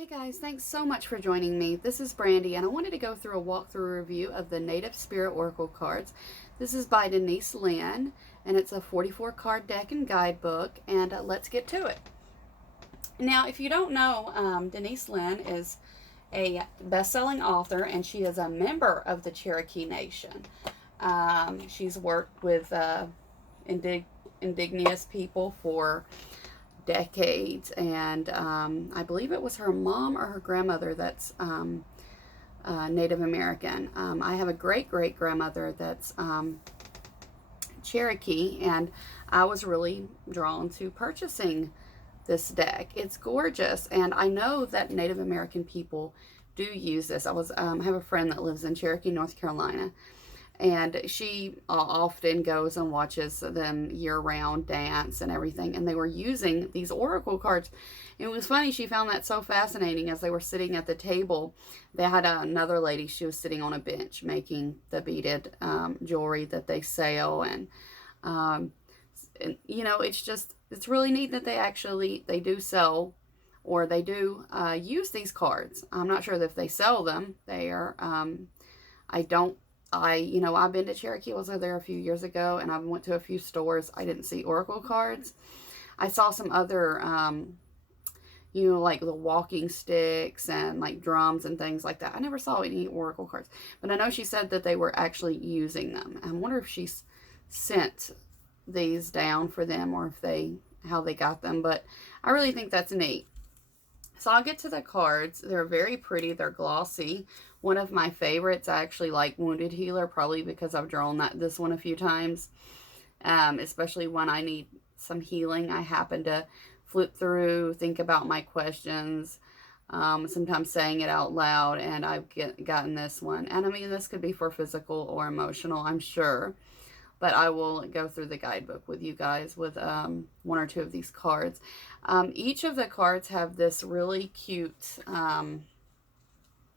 Hey guys, thanks so much for joining me. This is Brandy, and I wanted to go through a walkthrough review of the Native Spirit Oracle cards. This is by Denise Linn, and it's a 44 card deck and guidebook, and let's get to it. Now, if you don't know, Denise Linn is a best-selling author, and she is a member of the Cherokee Nation. She's worked with indigenous people for decades, and I believe it was her mom or her grandmother that's Native American. I have a great-great-grandmother that's Cherokee, and I was really drawn to purchasing this deck. It's gorgeous, and I know that Native American people do use this. I have a friend that lives in Cherokee, North Carolina, and she often goes and watches them year-round dance and everything, and they were using these oracle cards. It was funny, she found that so fascinating. As they were sitting at the table, they had another lady, she was sitting on a bench making the beaded jewelry that they sell, and you know, it's really neat that they do sell, or they do use these cards. I'm not sure if they sell them. They are, I've been to Cherokee. I was there a few years ago, and I went to a few stores. I didn't see oracle cards. I saw some other, like the walking sticks and like drums and things like that. I never saw any oracle cards, but I know she said that they were actually using them. I wonder if she's sent these down for them, or how they got them, but I really think that's neat. So I'll get to the cards. They're very pretty. They're glossy. One of my favorites, I actually like Wounded Healer, probably because I've drawn this one a few times, especially when I need some healing. I happen to flip through, think about my questions, sometimes saying it out loud, and I've gotten this one. And I mean, this could be for physical or emotional, I'm sure. But I will go through the guidebook with you guys with one or two of these cards. Each of the cards have this really cute,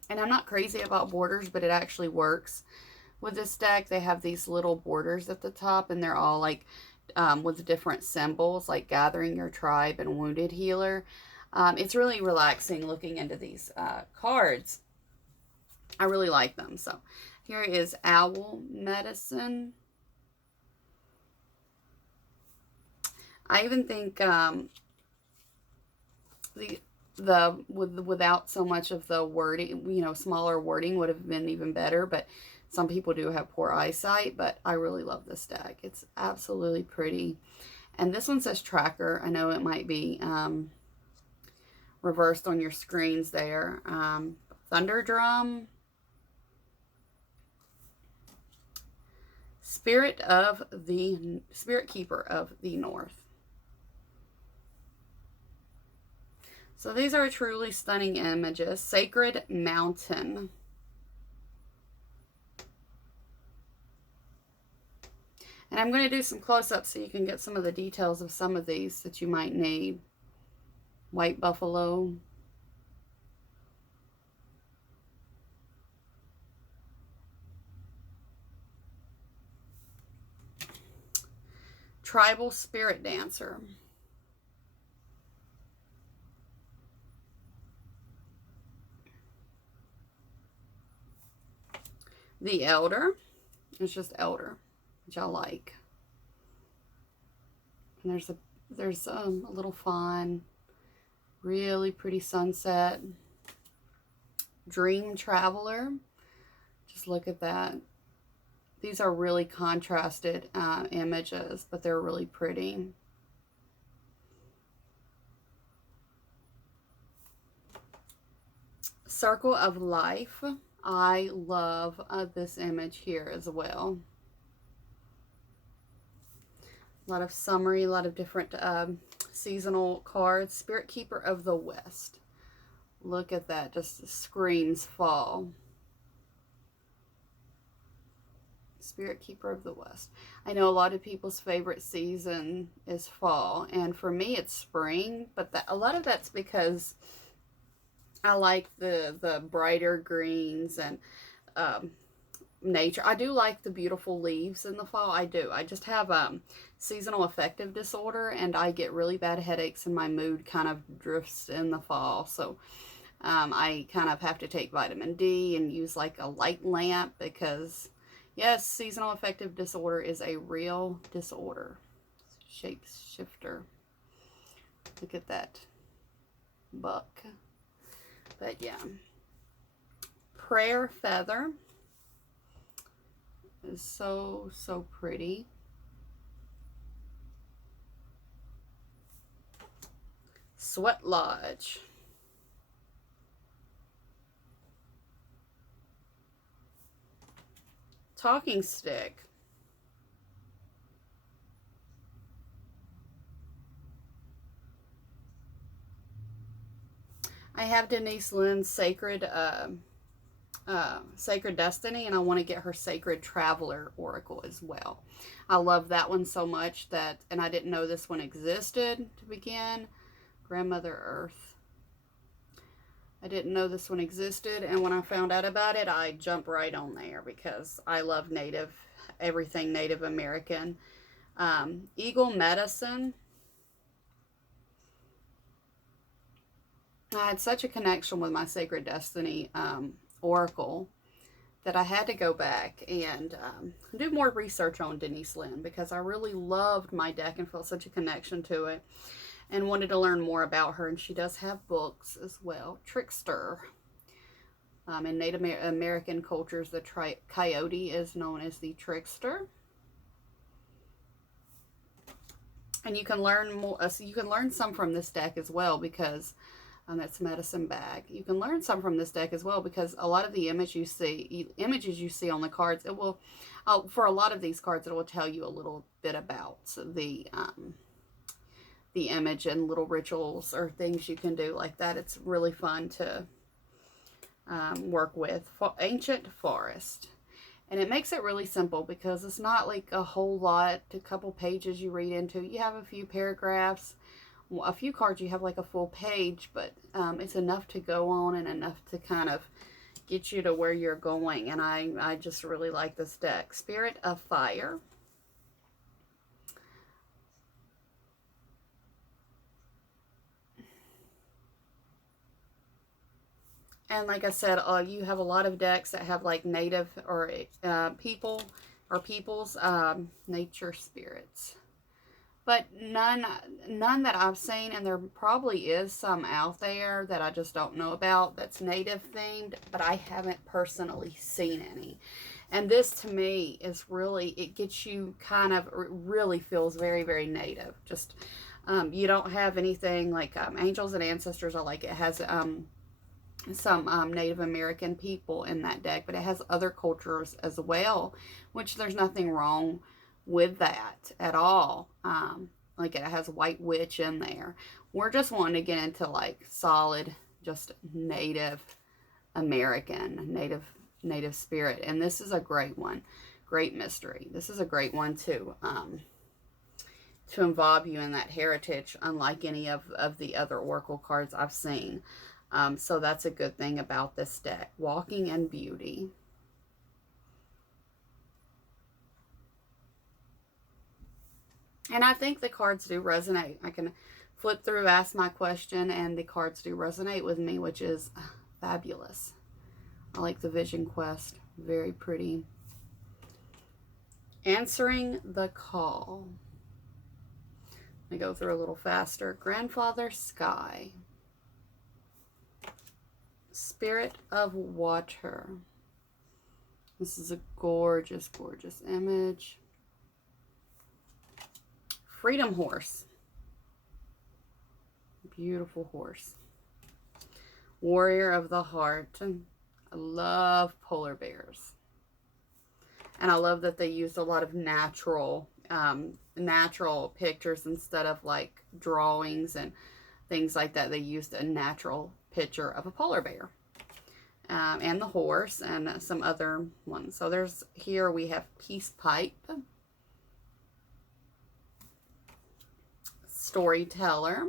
and I'm not crazy about borders, but it actually works with this deck. They have these little borders at the top, and they're all like with different symbols, like Gathering Your Tribe and Wounded Healer. It's really relaxing looking into these cards. I really like them. So here is Owl Medicine. I even think without so much of the wording, smaller wording would have been even better. But some people do have poor eyesight. But I really love this deck. It's absolutely pretty. And this one says Tracker. I know it might be reversed on your screens there. Thunder Drum. Spirit Keeper of the North. So these are truly stunning images. Sacred Mountain. And I'm going to do some close-ups so you can get some of the details of some of these that you might need. White Buffalo. Tribal Spirit Dancer. The Elder. It's just Elder, which I like. And there's a little fawn. Really pretty sunset. Dream Traveler. Just look at that. These are really contrasted images, but they're really pretty. Circle of Life. I love this image here as well. A lot of summery, a lot of different seasonal cards. Spirit Keeper of the West. Look at that, just screams fall. Spirit Keeper of the West. I know a lot of people's favorite season is fall, and for me it's spring, but a lot of that's because I like the brighter greens and nature. I do like the beautiful leaves in the fall. I do. I just have seasonal affective disorder, and I get really bad headaches, and my mood kind of drifts in the fall. So I kind of have to take vitamin D and use like a light lamp because, yes, seasonal affective disorder is a real disorder. Shapeshifter. Look at that buck. But yeah. Prayer feather is so, so pretty. Sweat Lodge. Talking stick. I have Denise Linn's Sacred Sacred Destiny, and I want to get her Sacred Traveler Oracle as well. I love that one so much that, and I didn't know this one existed to begin. Grandmother Earth. I didn't know this one existed, and when I found out about it, I jumped right on there because I love everything Native American. Eagle Medicine. I had such a connection with my Sacred Destiny Oracle that I had to go back and do more research on Denise Linn because I really loved my deck and felt such a connection to it and wanted to learn more about her. And she does have books as well. Trickster. In Native American cultures, the coyote is known as the trickster. And you can learn more. So you can learn some from this deck as well because that's medicine bag. You can learn some from this deck as well because a lot of the images you see on the cards, it will, for a lot of these cards, it will tell you a little bit about the image and little rituals or things you can do like that. It's really fun to work with. Ancient Forest. And it makes it really simple because it's not like a whole lot, a couple pages you read into. You have a few paragraphs. A few cards you have like a full page, but it's enough to go on and enough to kind of get you to where you're going. And I just really like this deck. Spirit of Fire. And like I said, you have a lot of decks that have like native or peoples, nature spirits. But none that I've seen, and there probably is some out there that I just don't know about that's native themed, but I haven't personally seen any. And this to me is really, it gets you kind of, really feels very, very native. Just, you don't have anything like angels and ancestors. I like it has some Native American people in that deck, but it has other cultures as well, which there's nothing wrong with that at all. Like it has White Witch in there. We're just wanting to get into like solid, just Native American, Native spirit, and this is a great one. Great mystery. This is a great one to involve you in that heritage, unlike any of the other oracle cards I've seen. So that's a good thing about this deck. Walking in Beauty. And I think the cards do resonate. I can flip through, ask my question, and the cards do resonate with me, which is fabulous. I like the Vision Quest. Very pretty. Answering the Call. Let me go through a little faster. Grandfather Sky. Spirit of Water. This is a gorgeous, gorgeous image. Freedom Horse. Beautiful horse. Warrior of the Heart. I love polar bears. And I love that they used a lot of natural pictures instead of like drawings and things like that. They used a natural picture of a polar bear. And the horse and some other ones. So there's, here we have Peace Pipe. Storyteller.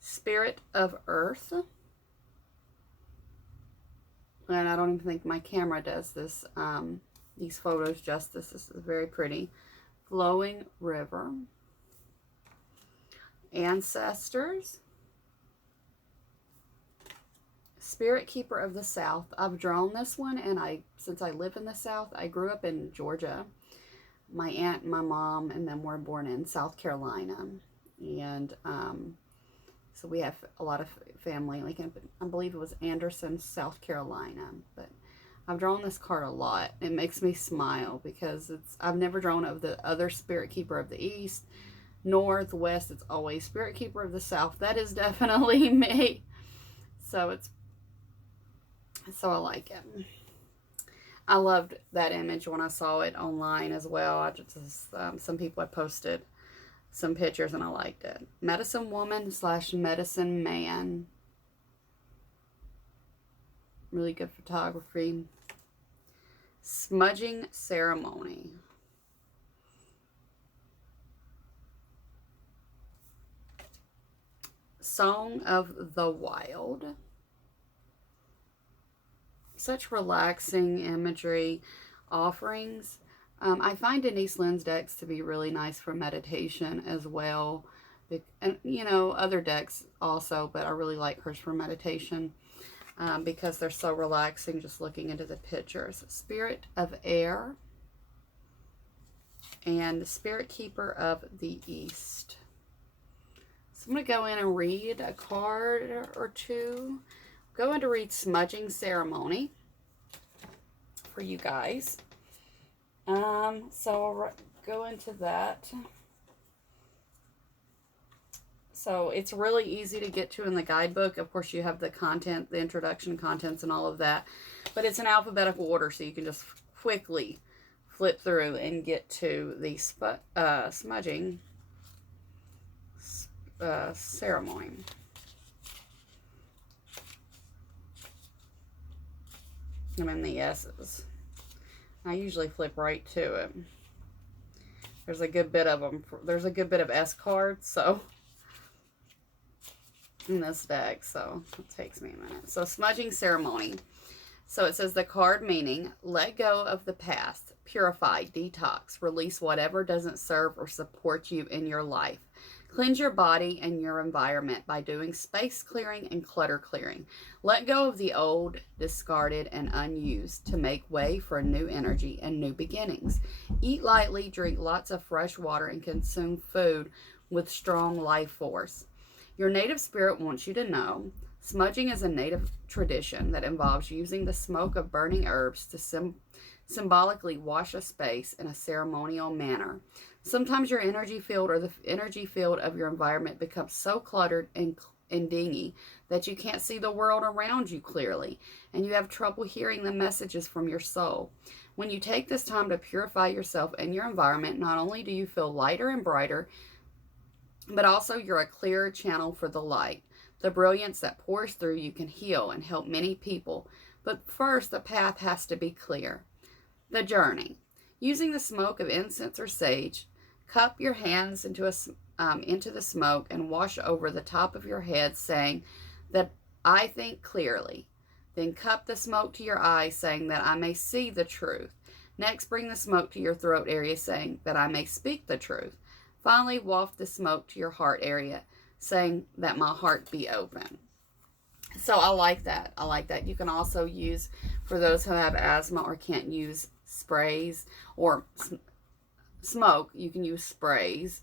Spirit of Earth. And I don't even think my camera does this, these photos justice. This is very pretty. Flowing River. ancestors, Spirit Keeper of the South. I've drawn this one, and since I live in the South, I grew up in Georgia. My aunt and my mom and them were born in South Carolina. And so we have a lot of family, like I believe it was Anderson, South Carolina. But I've drawn this card a lot. It makes me smile because I've never drawn of the other Spirit Keeper of the East, North, West. It's always Spirit Keeper of the South. That is definitely me. So I like it. I loved that image when I saw it online as well. I just some people had posted some pictures and I liked it. Medicine Woman / Medicine Man. Really good photography. Smudging Ceremony. Song of the Wild. Such relaxing imagery. Offerings. I find Denise Linn's decks to be really nice for meditation as well. And, you know, other decks also, but I really like hers for meditation because they're so relaxing just looking into the pictures. Spirit of Air and Spirit Keeper of the East. So I'm going to go in and read a card or two. Go in to read Smudging Ceremony for you guys. So I'll go into that. So it's really easy to get to in the guidebook. Of course, you have the content, the introduction, contents, and all of that. But it's in alphabetical order, so you can just quickly flip through and get to the smudging ceremony. I'm in the S's. I usually flip right to it. There's a good bit of them. There's a good bit of S cards, so in this deck, so it takes me a minute. So Smudging Ceremony. So it says the card meaning: let go of the past, purify, detox, release whatever doesn't serve or support you in your life. Cleanse your body and your environment by doing space clearing and clutter clearing. Let go of the old, discarded, and unused to make way for new energy and new beginnings. Eat lightly, drink lots of fresh water, and consume food with strong life force. Your native spirit wants you to know smudging is a native tradition that involves using the smoke of burning herbs to symbolically wash a space in a ceremonial manner. Sometimes your energy field or the energy field of your environment becomes so cluttered and dingy that you can't see the world around you clearly, and you have trouble hearing the messages from your soul. When you take this time to purify yourself and your environment, not only do you feel lighter and brighter, but also you're a clearer channel for the light. The brilliance that pours through you can heal and help many people, but first the path has to be clear. The journey. Using the smoke of incense or sage, cup your hands into the smoke and wash over the top of your head, saying that I think clearly. Then cup the smoke to your eyes, saying that I may see the truth. Next, bring the smoke to your throat area, saying that I may speak the truth. Finally, waft the smoke to your heart area, saying that my heart be open. So I like that. I like that. You can also use, for those who have asthma or can't use sprays or smoke, you can use sprays,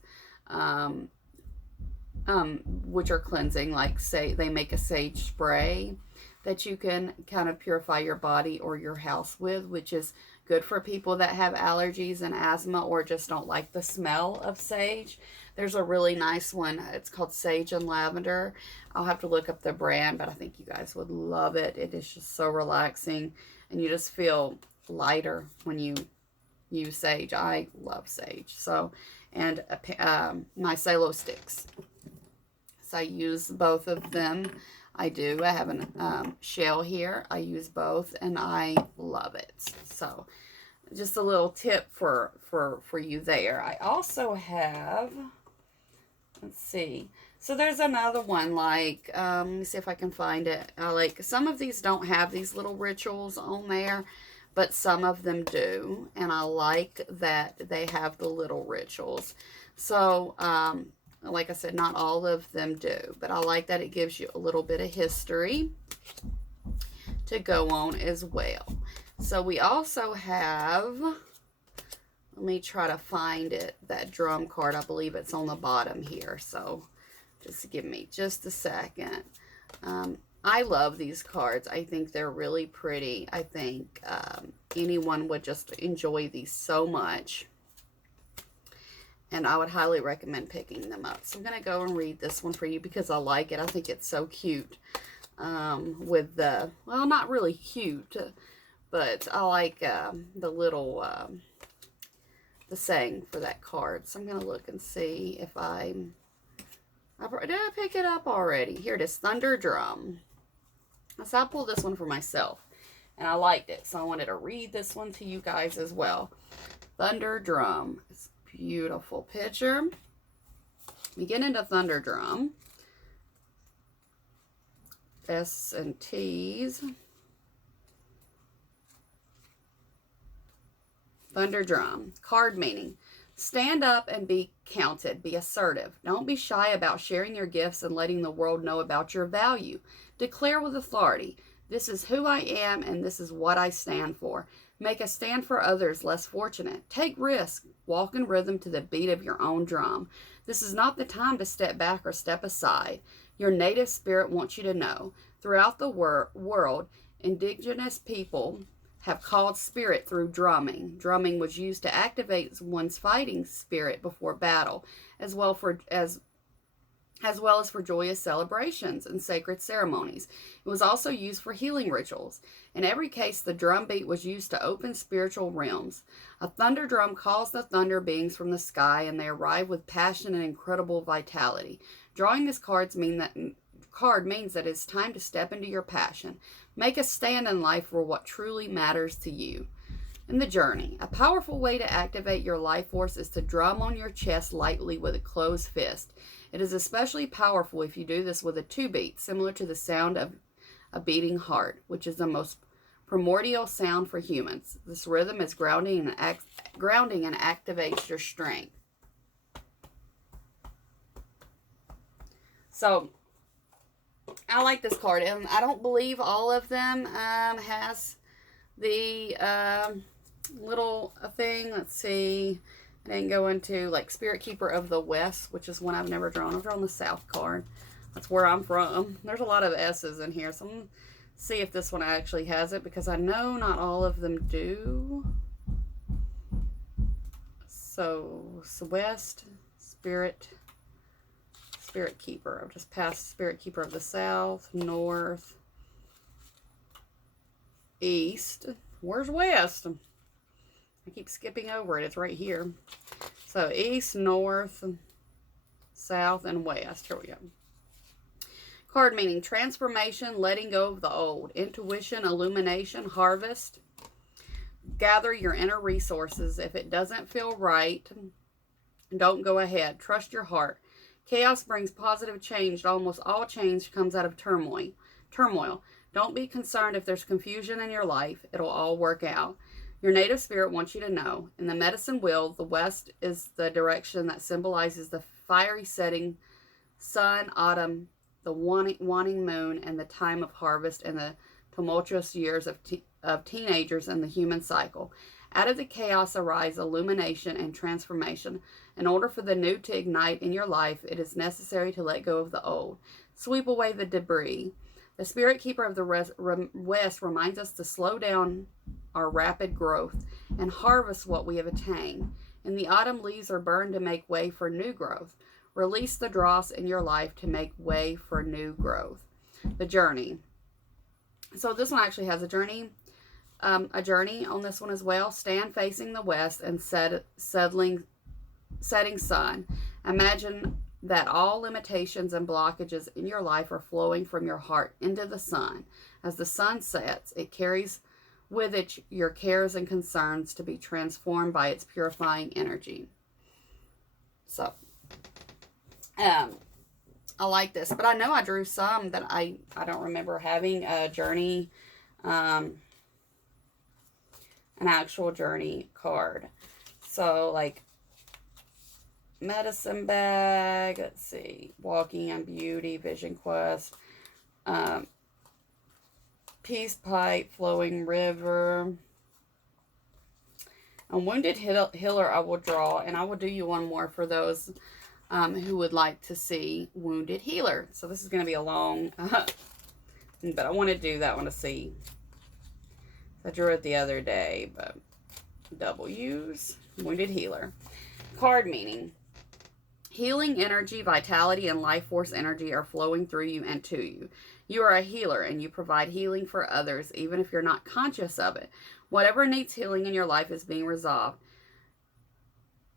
which are cleansing, like say they make a sage spray that you can kind of purify your body or your house with, which is good for people that have allergies and asthma or just don't like the smell of sage. There's a really nice one. It's called Sage and Lavender. I'll have to look up the brand, but I think you guys would love it. It is just so relaxing, and you just feel lighter when you use sage. I love sage. So, and my Salo sticks. So I use both of them. I do. I have a shell here. I use both, and I love it. So, just a little tip for you there. I also have, let's see. So there's another one, like, let me see if I can find it. Like, some of these don't have these little rituals on there, but some of them do. And I like that they have the little rituals. So, Like I said, not all of them do, but I like that it gives you a little bit of history to go on as well. So we also have, let me try to find it, that drum card. I believe it's on the bottom here. So just give me just a second. I love these cards. I think they're really pretty. I think anyone would just enjoy these so much. And I would highly recommend picking them up. So I'm going to go and read this one for you because I like it. I think it's so cute. With the, well, not really cute, but I like the little, the saying for that card. So I'm going to look and see if did I pick it up already? Here it is, Thunder Drum. So I pulled this one for myself, and I liked it. So I wanted to read this one to you guys as well. Thunder Drum. It's a beautiful picture. We get into Thunder Drum. S and T's. Thunder Drum. Card meaning. Stand up and be counted. Be assertive. Don't be shy about sharing your gifts and letting the world know about your value. Declare with authority. This is who I am and this is what I stand for. Make a stand for others less fortunate. Take risks. Walk in rhythm to the beat of your own drum. This is not the time to step back or step aside. Your native spirit wants you to know. Throughout the world, indigenous people have called spirit through drumming. Drumming was used to activate one's fighting spirit before battle, as well as for joyous celebrations and sacred ceremonies. It was also used for healing rituals. In every case, the drum beat was used to open spiritual realms. A thunder drum calls the thunder beings from the sky, and they arrive with passion and incredible vitality. Drawing this card means that it's time to step into your passion. Make a stand in life for what truly matters to you. In the journey, a powerful way to activate your life force is to drum on your chest lightly with a closed fist. It is especially powerful if you do this with a 2-beat, similar to the sound of a beating heart, which is the most primordial sound for humans. This rhythm is grounding and activates your strength. So I like this card, and I don't believe all of them has the little thing. Let's see. I didn't go into like Spirit Keeper of the West, which is one I've never drawn. I've drawn the South card. That's where I'm from. There's a lot of S's in here, so I'm going to see if this one actually has it, because I know not all of them do. So West, Spirit Keeper. I've just passed Spirit Keeper of the South, North, East. Where's West? I keep skipping over it. It's right here. So East, North, South, and West. Here we go. Card meaning transformation, letting go of the old. Intuition, illumination, harvest. Gather your inner resources. If it doesn't feel right, don't go ahead. Trust your heart. Chaos brings positive change. Almost all change comes out of turmoil. Don't be concerned if there's confusion in your life. It'll all work out. Your native spirit wants you to know. In the medicine wheel, the west is the direction that symbolizes the fiery setting sun, autumn, the waning moon, and the time of harvest, and the tumultuous years of teenagers and the human cycle. Out of the chaos arise illumination and transformation. In order for the new to ignite in your life, it is necessary to let go of the old. Sweep away the debris. The Spirit Keeper of the West reminds us to slow down our rapid growth and harvest what we have attained. In the autumn, leaves are burned to make way for new growth. Release the dross in your life to make way for new growth. The journey. So this one actually has a journey on this one as well. Stand facing the west and setting sun. Imagine that all limitations and blockages in your life are flowing from your heart into the sun. As the sun sets, it carries with it your cares and concerns to be transformed by its purifying energy. So, I like this, but I know I drew some that I don't remember having a journey, an actual journey card. So, like, medicine bag. Let's see. Walking and Beauty, Vision Quest. Peace Pipe, Flowing River. A Wounded Healer I will draw, and I will do you one more for those who would like to see Wounded Healer. So this is going to be a long, but I want to do that one to see. I drew it the other day, but W's, Wounded Healer. Card meaning. Healing energy, vitality, and life force energy are flowing through you and to you. You are a healer, and you provide healing for others, even if you're not conscious of it. Whatever needs healing in your life is being resolved.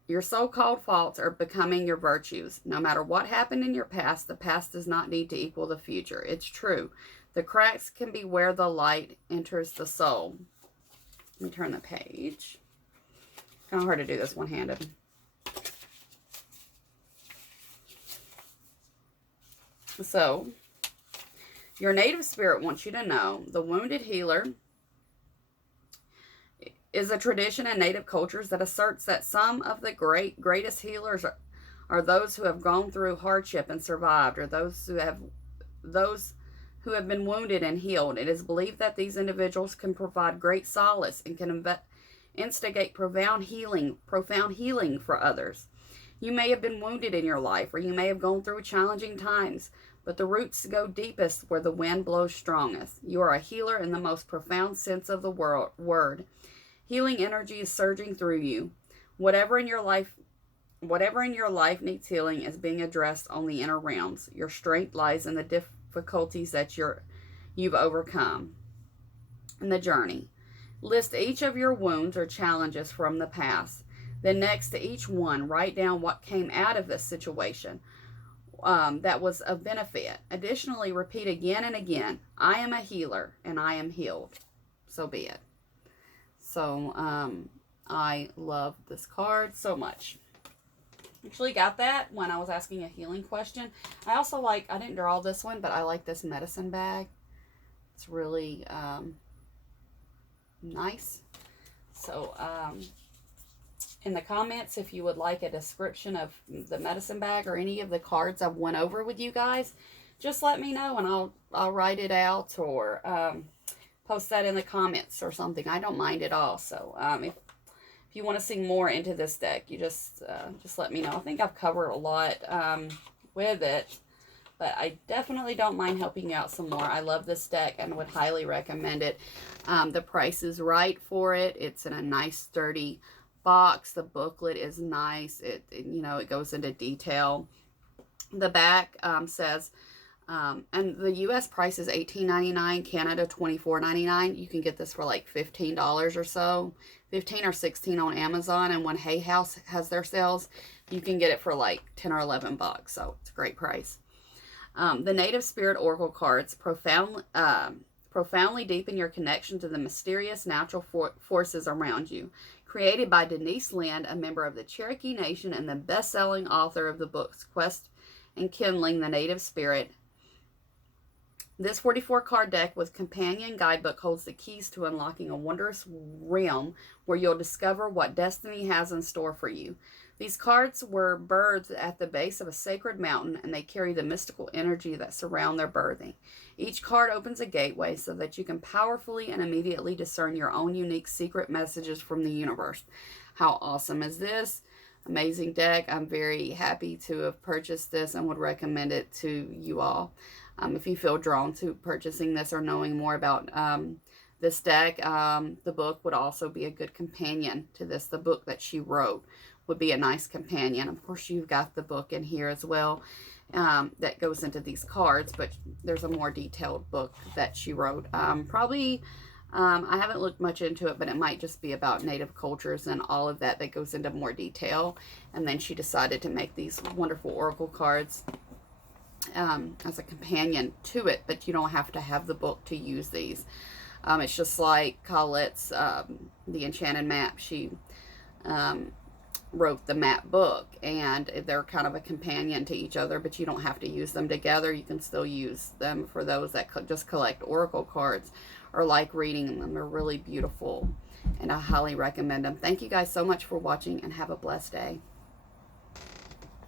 Your so-called faults are becoming your virtues. No matter what happened in your past, the past does not need to equal the future. It's true. The cracks can be where the light enters the soul. Let me turn the page. Kind of hard to do this one-handed. So, your native spirit wants you to know the Wounded Healer is a tradition in native cultures that asserts that some of the greatest healers are those who have gone through hardship and survived, or those who have been wounded and healed. It is believed that these individuals can provide great solace and can instigate profound healing for others. You may have been wounded in your life, or you may have gone through challenging times, but the roots go deepest where the wind blows strongest. You are a healer in the most profound sense of the word. Healing energy is surging through you. Whatever in your life needs healing is being addressed on the inner realms. Your strength lies in the difficulties that you've overcome in the journey. List each of your wounds or challenges from the past. Then next to each one, write down what came out of this situation that was of benefit. Additionally, repeat again and again, I am a healer and I am healed. So be it. So, I love this card so much. Actually got that when I was asking a healing question. I also I didn't draw this one, but I like this medicine bag. It's really nice. So, in the comments, if you would like a description of the medicine bag or any of the cards I've went over with you guys, just let me know and I'll write it out or post that in the comments or something. I don't mind at all. So if you want to see more into this deck, you just let me know. I think I've covered a lot with it, but I definitely don't mind helping you out some more. I love this deck and would highly recommend it. The price is right for it. It's in a nice sturdy box. The booklet is nice. It goes into detail. The back says, and the U.S. price is $18.99, Canada $24.99. You can get this for like $15 or so, 15 or 16 on Amazon. And when Hay House has their sales, you can get it for like 10 or 11 bucks. So it's a great price. The Native Spirit Oracle cards profoundly deepen your connection to the mysterious natural forces around you. Created by Denise Linn, a member of the Cherokee Nation and the best-selling author of the books Quest and Kindling the Native Spirit. This 44-card deck with companion guidebook holds the keys to unlocking a wondrous realm where you'll discover what destiny has in store for you. These cards were birthed at the base of a sacred mountain, and they carry the mystical energy that surround their birthing. Each card opens a gateway so that you can powerfully and immediately discern your own unique secret messages from the universe. How awesome is this? Amazing deck. I'm very happy to have purchased this and would recommend it to you all. If you feel drawn to purchasing this or knowing more about this deck, the book would also be a good companion to this. The book that she wrote would be a nice companion. Of course, you've got the book in here as well that goes into these cards, but there's a more detailed book that she wrote. I haven't looked much into it, but it might just be about native cultures and all of that goes into more detail. And then she decided to make these wonderful oracle cards as a companion to it, but you don't have to have the book to use these. It's just like Colette's The Enchanted Map. She wrote the map book, and they're kind of a companion to each other, but you don't have to use them together. You can still use them for those that just collect oracle cards or like reading them. They're really beautiful, and I highly recommend them. Thank you guys so much for watching, and have a blessed day.